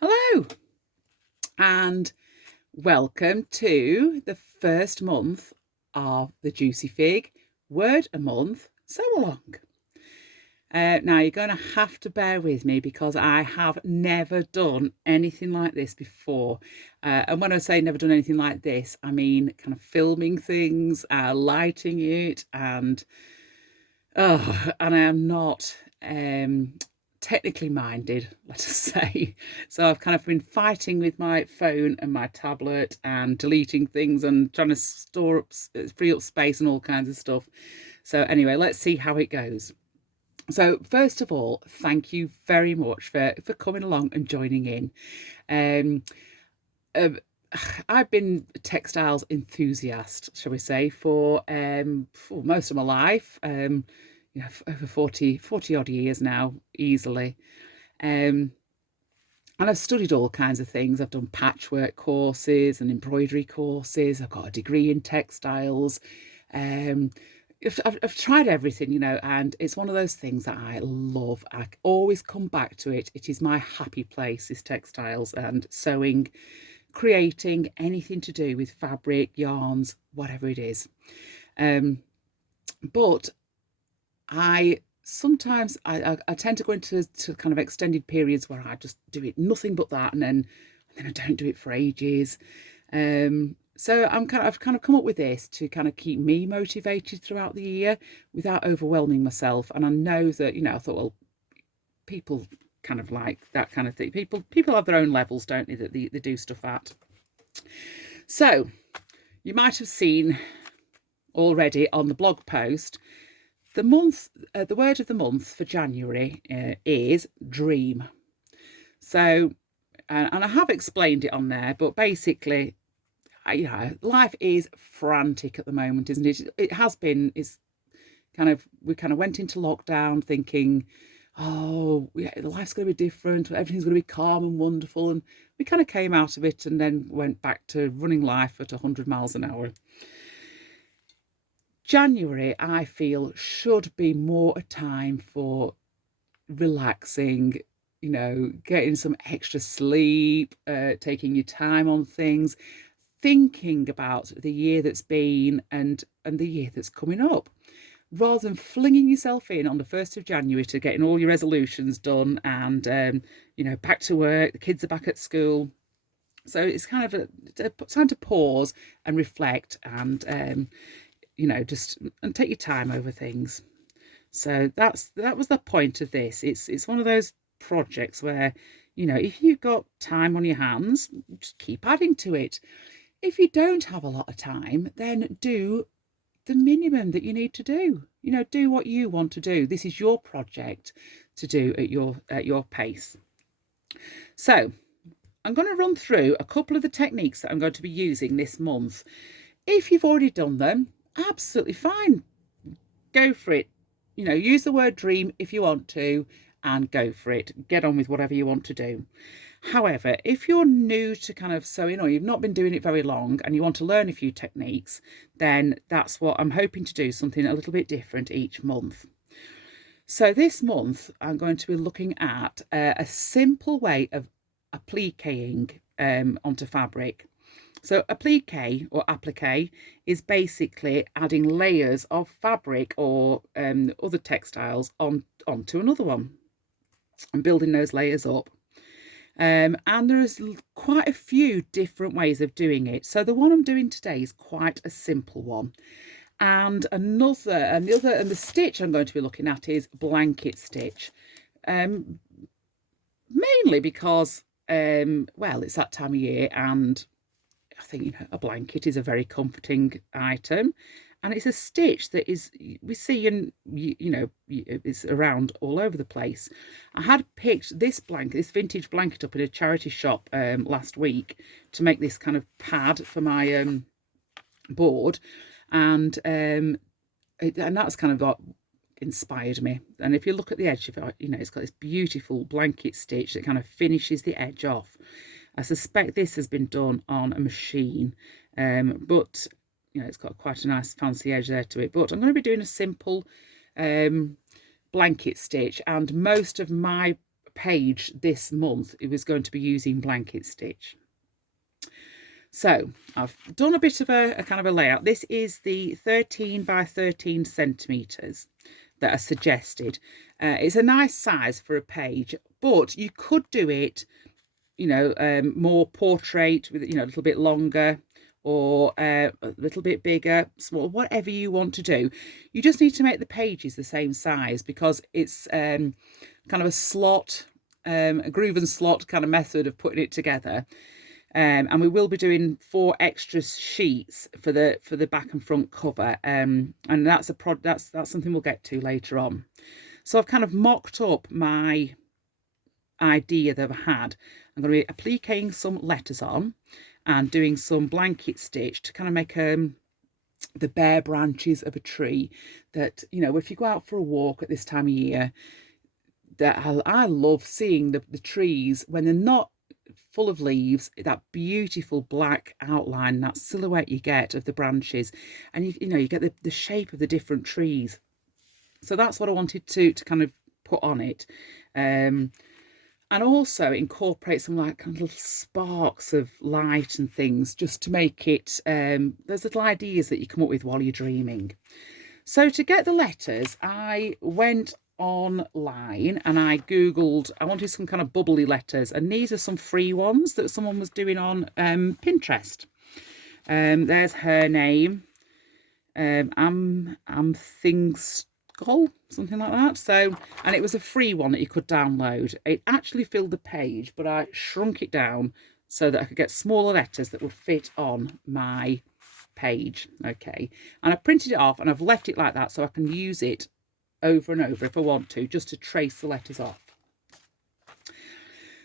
Hello, and welcome to the first month of the Juicy Fig Word a Month Sew Along. Now, you're going to have to bear with me because I have never done anything like this before. And when I say never done anything like this, I mean kind of filming things, lighting it, and I am not technically minded, let us say. So I've kind of been fighting with my phone and my tablet and deleting things and trying to store up, free up space and all kinds of stuff. So anyway, let's see how it goes. So first of all, thank you very much for coming along and joining in. Um, uh, I've been a textiles enthusiast, shall we say, for most of my life. Over 40 odd years now, easily. Um, and I've studied all kinds of things. I've done patchwork courses and embroidery courses. I've got a degree in textiles. Um, I've tried everything, and it's one of those things that I love. I always come back to it. It is my happy place, is textiles and sewing, creating anything to do with fabric, yarns, whatever it is. But I sometimes I tend to go into kind of extended periods where I just do it nothing but that, and then I don't do it for ages. So I've kind of come up with this to kind of keep me motivated throughout the year without overwhelming myself. And I know that, I thought, well, people kind of like that kind of thing. People have their own levels, don't they, that they do stuff at. So you might have seen already on the blog post, the word of the month for January is dream. So, and I have explained it on there, but basically, life is frantic at the moment, isn't it? It has been. We kind of went into lockdown thinking, oh, yeah, life's going to be different. Everything's going to be calm and wonderful, and we kind of came out of it and then went back to running life at 100 miles an hour. January, I feel, should be more a time for relaxing, getting some extra sleep, taking your time on things, thinking about the year that's been and the year that's coming up, rather than flinging yourself in on the 1st of January to getting all your resolutions done and, back to work, the kids are back at school. So it's kind of a time to pause and reflect and, just and take your time over things. So that was the point of this. It's one of those projects where, if you've got time on your hands, just keep adding to it. If you don't have a lot of time, then do the minimum that you need to do. Do what you want to do. This is your project to do at your pace. So I'm going to run through a couple of the techniques that I'm going to be using this month. If you've already done them, absolutely fine. Go for it. Use the word dream if you want to and go for it. Get on with whatever you want to do. However, if you're new to kind of sewing or you've not been doing it very long and you want to learn a few techniques, then that's what I'm hoping to do, something a little bit different each month. So this month, I'm going to be looking at a simple way of appliquing onto fabric. So applique or applique is basically adding layers of fabric or other textiles onto another one and building those layers up. And there's quite a few different ways of doing it. So the one I'm doing today is quite a simple one. And the stitch I'm going to be looking at is blanket stitch. Mainly because, it's that time of year and I think a blanket is a very comforting item, and it's a stitch that we see and it's around all over the place. I had picked this vintage blanket up in a charity shop last week to make this kind of pad for my board, and that's kind of what inspired me. And if you look at the edge of it, it's got this beautiful blanket stitch that kind of finishes the edge off. I suspect this has been done on a machine, but it's got quite a nice fancy edge there to it. But I'm going to be doing a simple blanket stitch, and most of my page this month, it was going to be using blanket stitch. So I've done a bit of a kind of a layout. This is the 13 by 13 centimeters that are suggested. It's a nice size for a page, but you could do it, you know, more portrait with, you know, a little bit longer, or a little bit bigger, small, whatever you want to do. You just need to make the pages the same size, because it's kind of a slot, a groove and slot kind of method of putting it together. And we will be doing 4 extra sheets for the back and front cover, and that's something we'll get to later on. So I've kind of mocked up my idea that I've had. I'm going to be appliquing some letters on and doing some blanket stitch to kind of make the bare branches of a tree that, you know, if you go out for a walk at this time of year, that I love seeing the trees when they're not full of leaves, that beautiful black outline, that silhouette you get of the branches, and you know, you get the shape of the different trees. So that's what I wanted to kind of put on it, and also incorporate some like kind of little sparks of light and things, just to make it, there's little ideas that you come up with while you're dreaming. So to get the letters, I went online and I googled, I wanted some kind of bubbly letters, and these are some free ones that someone was doing on Pinterest. There's her name, Thingskull, something like that. So, and it was a free one that you could download. It actually filled the page, but I shrunk it down so that I could get smaller letters that would fit on my page. Okay, and I printed it off and I've left it like that so I can use it over and over if I want to, just to trace the letters off.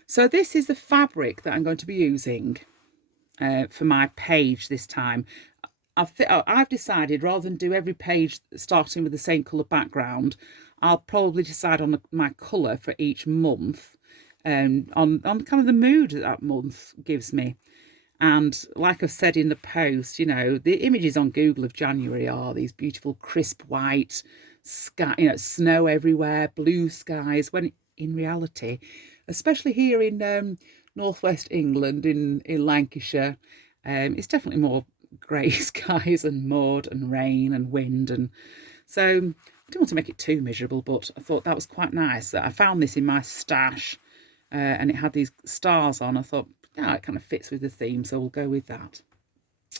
So this is the fabric that I'm going to be using for my page this time. I've decided, rather than do every page starting with the same colour background, I'll probably decide on my colour for each month, on kind of the mood that month gives me. And like I've said in the post, you know, the images on Google of January are these beautiful crisp white sky, you know, snow everywhere, blue skies, when in reality, especially here in northwest England, in Lancashire, it's definitely more grey skies and mud and rain and wind. And so I didn't want to make it too miserable, but I thought that was quite nice. I found this in my stash, and it had these stars on. I thought, yeah, it kind of fits with the theme, so we'll go with that.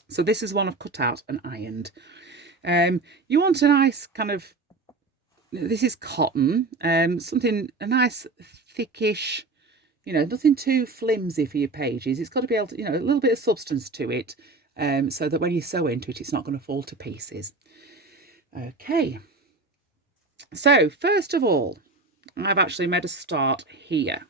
So this is one I've cut out and ironed. You want a nice kind of, this is cotton, something, a nice thickish, you know, nothing too flimsy for your pages. It's got to be able to, you know, a little bit of substance to it, so that when you sew into it, it's not going to fall to pieces. Okay, so first of all, I've actually made a start here.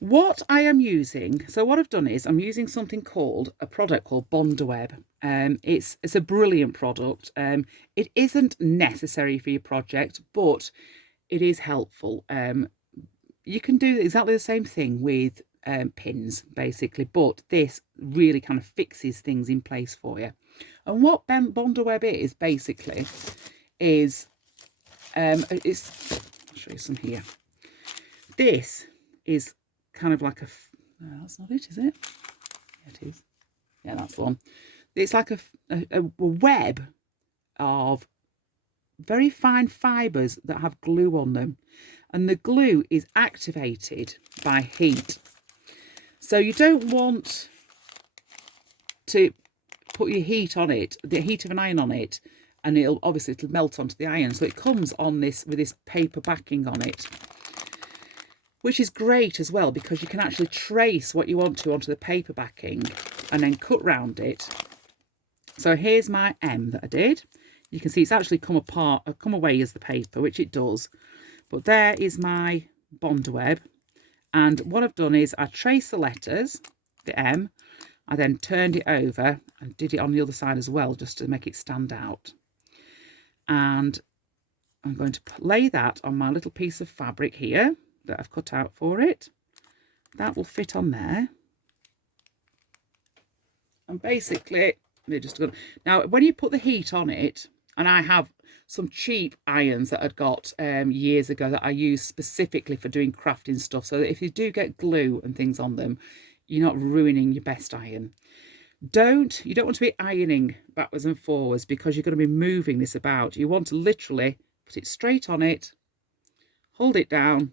What I am using, so what I've done is I'm using something called, a product called Bondaweb. It's a brilliant product. It isn't necessary for your project, but it is helpful. You can do exactly the same thing with pins, basically, but this really kind of fixes things in place for you. And what Bondaweb is basically is, I'll show you some here. This is kind of like a, no, that's not it, is it? Yeah, it is. Yeah, that's the one. It's like a web of very fine fibres that have glue on them, and the glue is activated by heat. So you don't want to put your heat on it, the heat of an iron on it, and it'll melt onto the iron. So it comes on this with this paper backing on it, which is great as well, because you can actually trace what you want to onto the paper backing and then cut round it. So here's my M that I did. You can see it's actually come away as the paper, which it does. But there is my Bondaweb. And what I've done is I traced the letters, the M. I then turned it over and did it on the other side as well, just to make it stand out. And I'm going to lay that on my little piece of fabric here that I've cut out for it. That will fit on there. And basically, they're just going. Now, when you put the heat on it, and I have some cheap irons that I'd got years ago that I use specifically for doing crafting stuff, so that if you do get glue and things on them, you're not ruining your best iron. You don't want to be ironing backwards and forwards, because you're going to be moving this about. You want to literally put it straight on it, hold it down.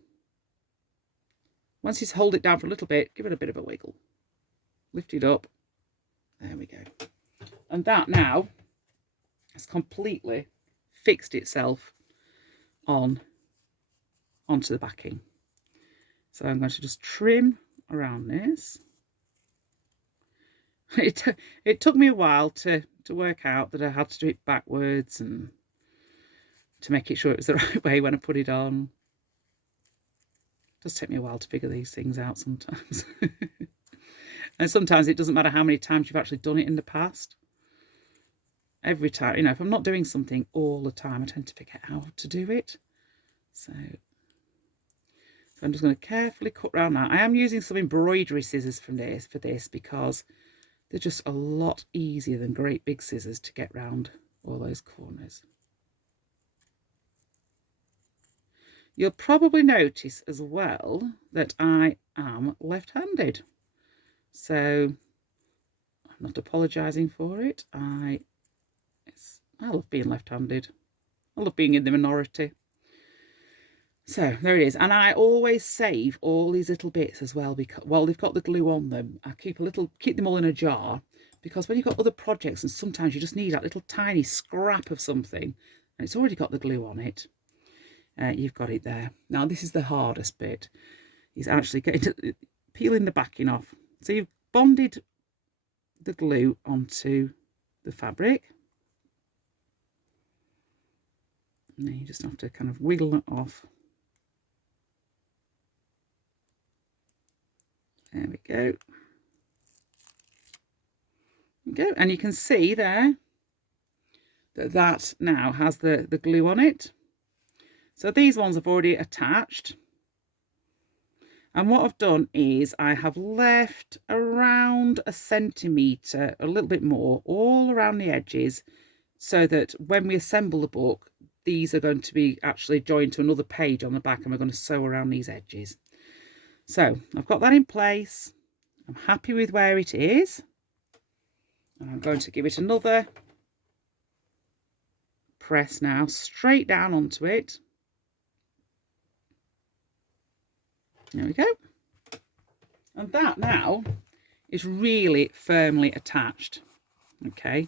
Once you hold it down for a little bit, give it a bit of a wiggle, lift it up. There we go. And that now has completely fixed itself onto the backing. So I'm going to just trim around this. It took me a while to work out that I had to do it backwards and to make it sure it was the right way when I put it on. It does take me a while to figure these things out sometimes. And sometimes it doesn't matter how many times you've actually done it in the past. Every time, you know, if I'm not doing something all the time, I tend to forget how to do it. So I'm just going to carefully cut around that. I am using some embroidery scissors for this because they're just a lot easier than great big scissors to get round all those corners. You'll probably notice as well that I am left-handed. So I'm not apologising for it. I love being left-handed. I love being in the minority. So there it is. And I always save all these little bits as well, because, well, they've got the glue on them. I keep them all in a jar, because when you've got other projects and sometimes you just need that little tiny scrap of something and it's already got the glue on it, you've got it there. Now this is the hardest bit, is actually peeling the backing off. So you've bonded the glue onto the fabric. And then you just have to kind of wiggle it off. There we go. And you can see there that now has the glue on it. So these ones have already attached. And what I've done is I have left around 1 centimetre, a little bit more, all around the edges, so that when we assemble the book, these are going to be actually joined to another page on the back, and we're going to sew around these edges. So I've got that in place. I'm happy with where it is. And I'm going to give it another press now, straight down onto it. There we go. And that now is really firmly attached. Okay.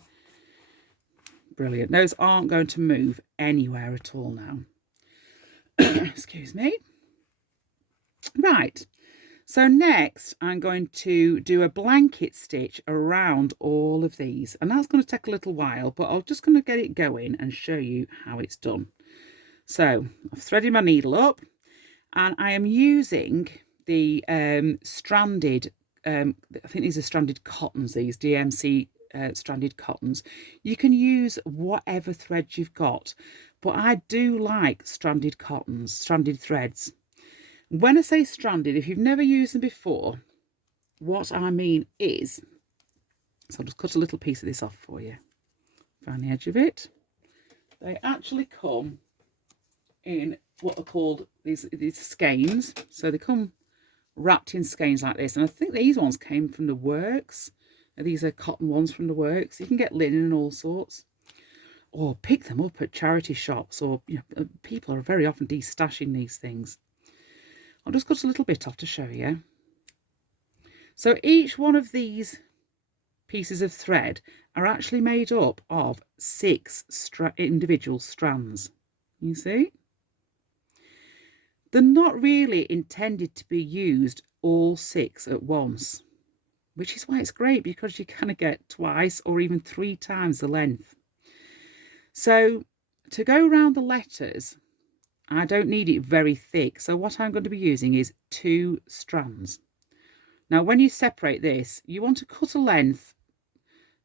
Brilliant. Those aren't going to move anywhere at all now. Excuse me. Right. So next I'm going to do a blanket stitch around all of these. And that's going to take a little while, but I'm just going to get it going and show you how it's done. So I've threaded my needle up. And I am using the stranded, I think these are stranded cottons, these DMC stranded cottons. You can use whatever threads you've got, but I do like stranded cottons, stranded threads. When I say stranded, if you've never used them before, what I mean is, so I'll just cut a little piece of this off for you, around the edge of it. They actually come in what are called these skeins. So they come wrapped in skeins like this, and I think these ones came from the Works. These are cotton ones from the Works. You can get linen and all sorts, or pick them up at charity shops, or people are very often destashing these things. I'll just cut a little bit off to show you. So each one of these pieces of thread are actually made up of 6 individual strands. You see? They're not really intended to be used all 6 at once, which is why it's great, because you kind of get twice or even 3 times the length. So to go around the letters, I don't need it very thick. So what I'm going to be using is 2 strands. Now, when you separate this, you want to cut a length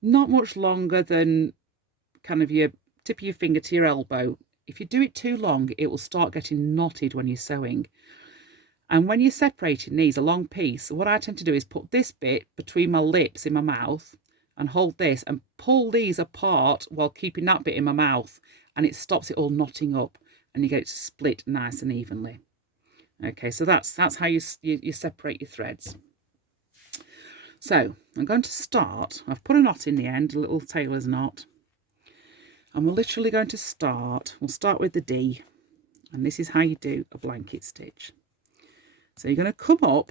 not much longer than kind of your tip of your finger to your elbow. If you do it too long, it will start getting knotted when you're sewing. And when you're separating these a long piece, what I tend to do is put this bit between my lips in my mouth and hold this and pull these apart while keeping that bit in my mouth. and it stops it all knotting up, and you get it to split nice and evenly. Okay, so that's how you separate your threads. So I'm going to start, I've put a knot in the end, a little tailor's knot, and we're literally going to start, we'll start with the D, and this is how you do a blanket stitch. So you're going to come up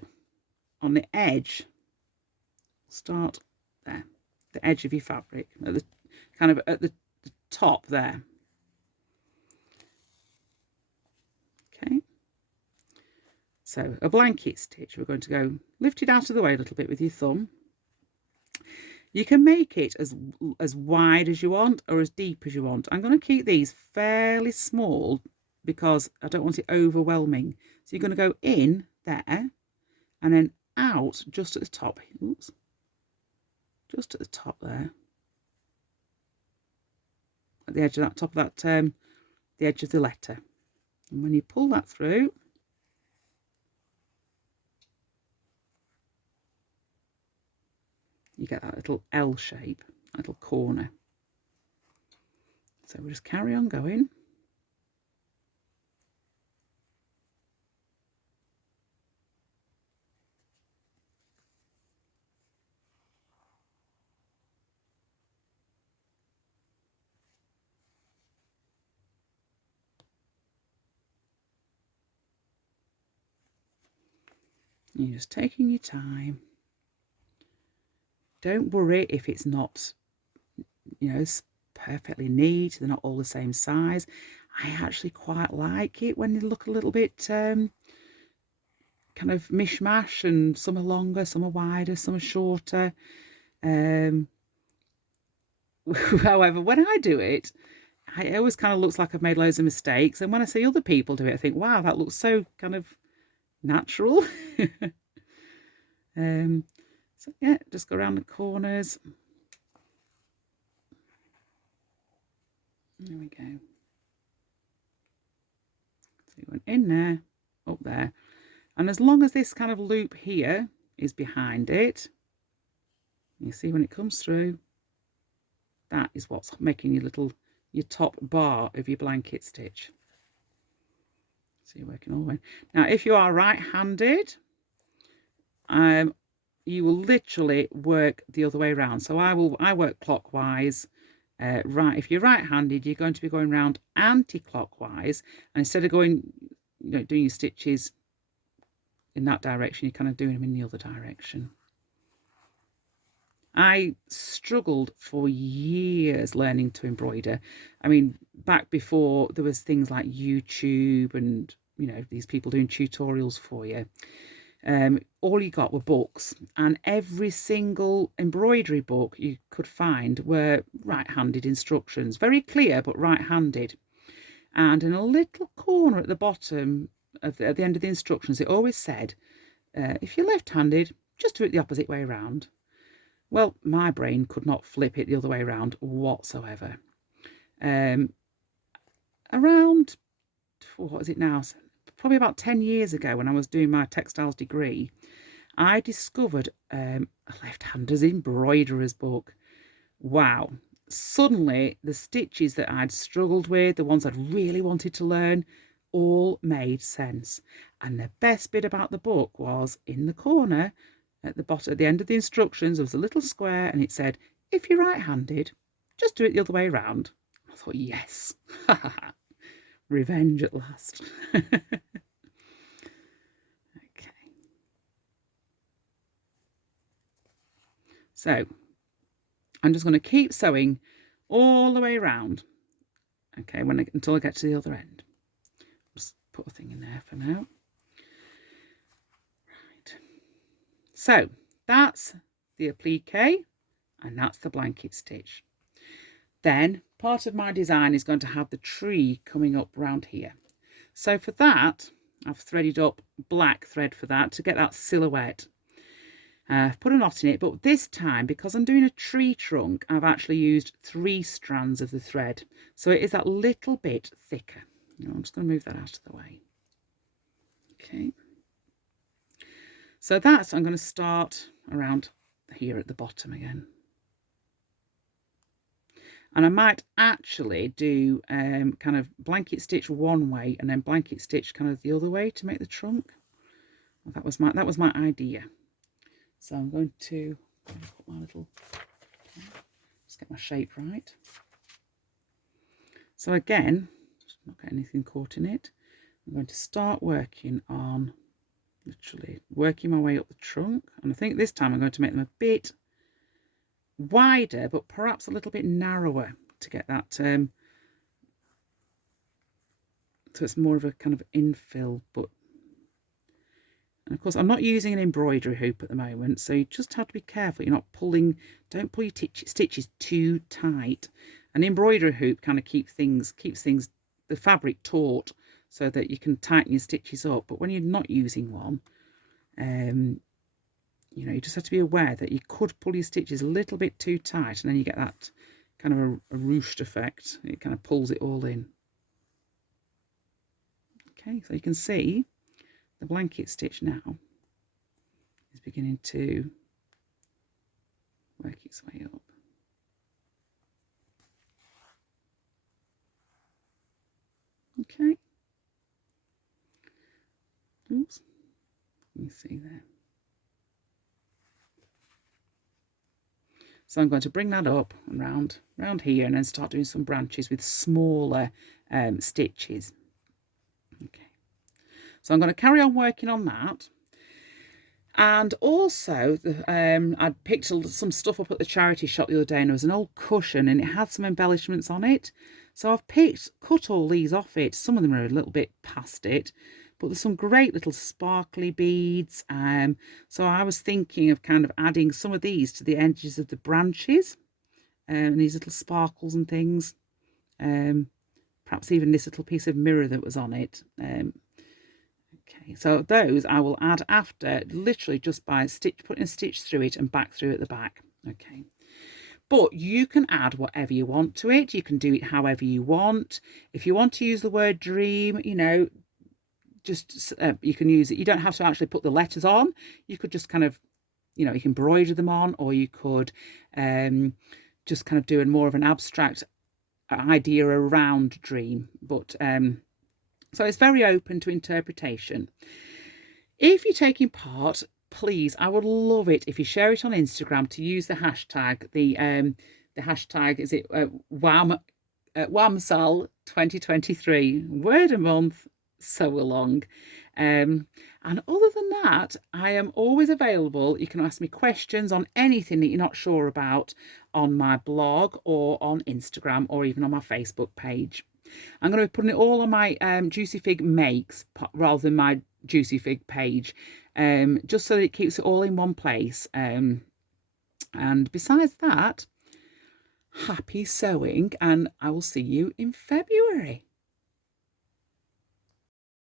on the edge, start there, the edge of your fabric, at the kind of at the top there. Okay, so a blanket stitch, we're going to go lift it out of the way a little bit with your thumb. You can make it as wide as you want or as deep as you want. I'm going to keep these fairly small because I don't want it overwhelming. So you're going to go in there and then out just at the top. Oops. Just at the top there. At the edge of that top of that, the edge of the letter. And when you pull that through, you get that little L shape, that little corner. So we'll just carry on going. You're just taking your time. Don't worry if it's not, you know, perfectly neat. They're not all the same size. I actually quite like it when they look a little bit kind of mishmash, and some are longer, some are wider, some are shorter. However, when I do it, it always kind of looks like I've made loads of mistakes. And when I see other people do it, I think, wow, that looks so kind of natural. So yeah, just go around the corners. There we go. So you're going in there, up there. And as long as this kind of loop here is behind it, you see when it comes through, that is what's making your top bar of your blanket stitch. So you're working all the way. Now, if you are right-handed, you will literally work the other way around. So I work clockwise. Right, if you're right-handed, you're going to be going round anti-clockwise, and instead of going, you know, doing your stitches in that direction, you're kind of doing them in the other direction. I struggled for years learning to embroider. I mean, back before there was things like YouTube and, you know, these people doing tutorials for you. All you got were books, and every single embroidery book you could find were right-handed instructions, very clear but right-handed. And in a little corner at the bottom at the end of the instructions, it always said, if you're left-handed, just do it the opposite way around. Well, my brain could not flip it the other way around whatsoever. Around, what is it now? Probably about 10 years ago, when I was doing my textiles degree, I discovered a left-handers embroiderer's book. Wow. Suddenly, the stitches that I'd struggled with, the ones I'd really wanted to learn, all made sense. And the best bit about the book was in the corner, at the bottom, at the end of the instructions, there was a little square, and it said, if you're right-handed, just do it the other way around. I thought, yes. Revenge at last. Okay. So I'm just going to keep sewing all the way around. Okay, until I get to the other end. Just put a thing in there for now. Right. So that's the applique, and that's the blanket stitch. Then part of my design is going to have the tree coming up round here. So for that, I've threaded up black thread for that to get that silhouette. I've put a knot in it, but this time, because I'm doing a tree trunk, I've actually used 3 strands of the thread. So it is that little bit thicker. I'm just going to move that out of the way. Okay. So that's, I'm going to start around here at the bottom again. And I might actually do kind of blanket stitch one way and then blanket stitch kind of the other way to make the trunk. That was my idea. So I'm going to put my little, just get my shape right. So again, just not get anything caught in it. I'm going to start working on literally working my way up the trunk, and I think this time I'm going to make them a bit wider but perhaps a little bit narrower to get that so it's more of a kind of infill. But and of course I'm not using an embroidery hoop at the moment, so you just have to be careful you're not pulling, don't pull your stitches too tight. An embroidery hoop kind of keeps things the fabric taut so that you can tighten your stitches up, but when you're not using one, you know, you just have to be aware that you could pull your stitches a little bit too tight, and then you get that kind of a ruched effect. It kind of pulls it all in. Okay, so you can see the blanket stitch now is beginning to work its way up. Okay. Oops. Let me see there. So I'm going to bring that up and round here, and then start doing some branches with smaller stitches. Okay. So I'm going to carry on working on that. And also, I picked some stuff up at the charity shop the other day, and there was an old cushion, and it had some embellishments on it. So I've cut all these off it. Some of them are a little bit past it, but there's some great little sparkly beads. So I was thinking of kind of adding some of these to the edges of the branches, and these little sparkles and things. Perhaps even this little piece of mirror that was on it. Okay, so those I will add after, literally just by putting a stitch through it and back through at the back. Okay, but you can add whatever you want to it. You can do it however you want. If you want to use the word dream, you know, just you can use it. You don't have to actually put the letters on. You could just kind of, you know, you can embroider them on, or you could just kind of do more of an abstract idea around dream. But so it's very open to interpretation. If you're taking part, please, I would love it if you share it on Instagram, to use the hashtag. The hashtag is it WAMSAL 2023. Word a month, so along. And other than that, I am always available. You can ask me questions on anything that you're not sure about on my blog or on Instagram or even on my Facebook page. I'm going to be putting it all on my Juicy Fig Makes rather than my Juicy Fig page, just so that it keeps it all in one place. And besides that, happy sewing, and I will see you in February.